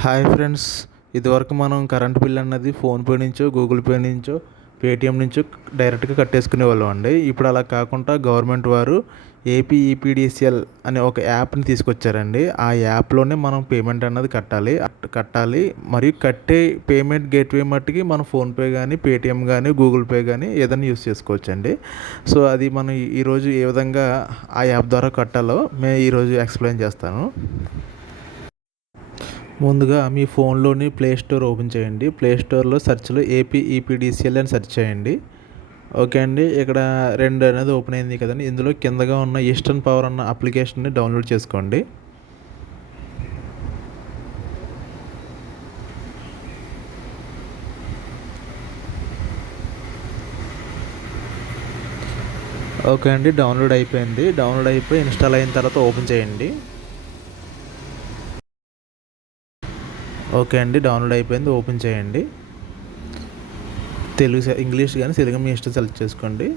Hi friends ఇదివరకు మనం current bill అన్నది ఫోన్పే నుంచో గూగుల్ పే నుంచో పేటిఎం నుంచో డైరెక్ట్గా కట్టేసుకునే వాళ్ళం అండి. ఇప్పుడు అలా కాకుండా గవర్నమెంట్ వారు ఏపీఈపీడిసిఎల్ అనే ఒక యాప్ని తీసుకొచ్చారండి. ఆ యాప్లోనే మనం పేమెంట్ అన్నది కట్టాలి. కట్టాలి. మరియు కట్టే పేమెంట్ గేట్వే మట్టుకి మనం ఫోన్పే కానీ పేటిఎం కానీ గూగుల్ పే కానీ ఏదైనా యూస్ చేసుకోవచ్చండి. సో అది మనం ఈరోజు ఏ విధంగా ఆ యాప్ ద్వారా కట్టాలో మేము ఈరోజు ఎక్స్ప్లెయిన్ చేస్తాను. ముందుగా మీ ఫోన్లోని ప్లే స్టోర్ ఓపెన్ చేయండి. ప్లే స్టోర్లో సెర్చ్లో ఏపీ ఈపీడీసీఎల్ అని సెర్చ్ చేయండి. ఓకే అండి. ఇక్కడ రెండు అనేది ఓపెన్ అయింది కదండి. ఇందులో కిందగా ఉన్న ఈస్టర్న్ పవర్ అన్న అప్లికేషన్ని డౌన్లోడ్ చేసుకోండి. ఓకే అండి. డౌన్లోడ్ అయిపోయింది. డౌన్లోడ్ అయిపోయి ఇన్స్టాల్ అయిన తర్వాత ఓపెన్ చేయండి. ఓకే అండి డౌన్లోడ్ అయిపోయింది ఓపెన్ చేయండి. తెలుగు ఇంగ్లీష్ కానీ తెలుగు మీ ఇష్టం సెలెక్ట్ చేసుకోండి.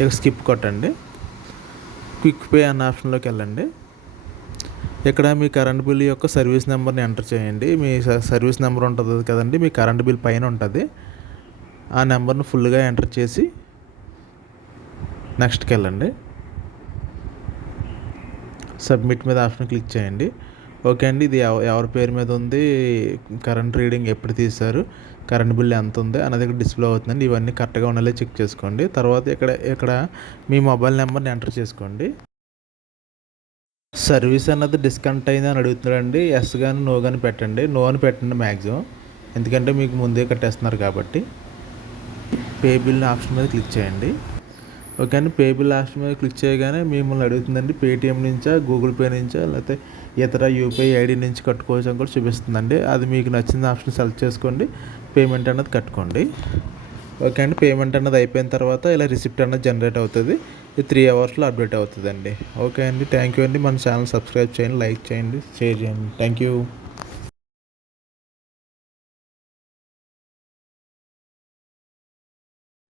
ఇక స్కిప్ కొట్టండి. క్విక్ పే అన్న ఆప్షన్లోకి వెళ్ళండి. ఇక్కడ మీ కరెంట్ బిల్ యొక్క సర్వీస్ నెంబర్ని ఎంటర్ చేయండి. మీ స- సర్వీస్ నెంబర్ ఉంటుంది కదండి మీ కరెంట్ బిల్ పైన ఉంటుంది. ఆ నెంబర్ని ఫుల్గా ఎంటర్ చేసి నెక్స్ట్కి వెళ్ళండి. సబ్మిట్ మీద ఆప్షన్ క్లిక్ చేయండి. ఓకే అండి ఇది ఎవ- ఎవరి పేరు మీద ఉంది కరెంట్ రీడింగ్ ఎప్పుడు తీశారు కరెంట్ బిల్ ఎంత ఉంది అన్నది ఇక్కడ డిస్ప్లే అవుతుందండి ఇవన్నీ కరెక్ట్గా ఉండాలి చెక్ చేసుకోండి. తర్వాత ఇక్కడ ఇక్కడ మీ మొబైల్ నెంబర్ని ఎంటర్ చేసుకోండి. సర్వీస్ అన్నది డిస్కనెక్ట్ అయింది అని అడుగుతున్నాడండి ఎస్ కానీ నో కానీ పెట్టండి నో అని పెట్టండి మ్యాక్సిమం ఎందుకంటే మీకు ముందే కట్టేస్తున్నారు కాబట్టి. పే బిల్ ఆప్షన్ మీద క్లిక్ చేయండి. ఓకే అండి పే బిల్ ఆప్షన్ మీద క్లిక్ చేయగానే మిమ్మల్ని అడుగుతుందండి పేటిఎం నుంచా గూగుల్ పే నుంచా లేకపోతే ఇతర యూపీఐ ఐడి నుంచి కట్టుకోవచ్చు అని కూడా చూపిస్తుందండి. అది మీకు నచ్చిన ఆప్షన్ సెలెక్ట్ చేసుకోండి. పేమెంట్ అనేది కట్టుకోండి. ఓకే అండి. పేమెంట్ అన్నది అయిపోయిన తర్వాత ఇలా రిసిప్ట్ అన్నది జనరేట్ అవుతుంది. ఇది త్రీ అవర్స్లో అప్డేట్ అవుతుందండి. ఓకే అండి. థ్యాంక్ యూ అండి. మన ఛానల్ సబ్స్క్రైబ్ చేయండి లైక్ చేయండి షేర్ చేయండి. Thank you.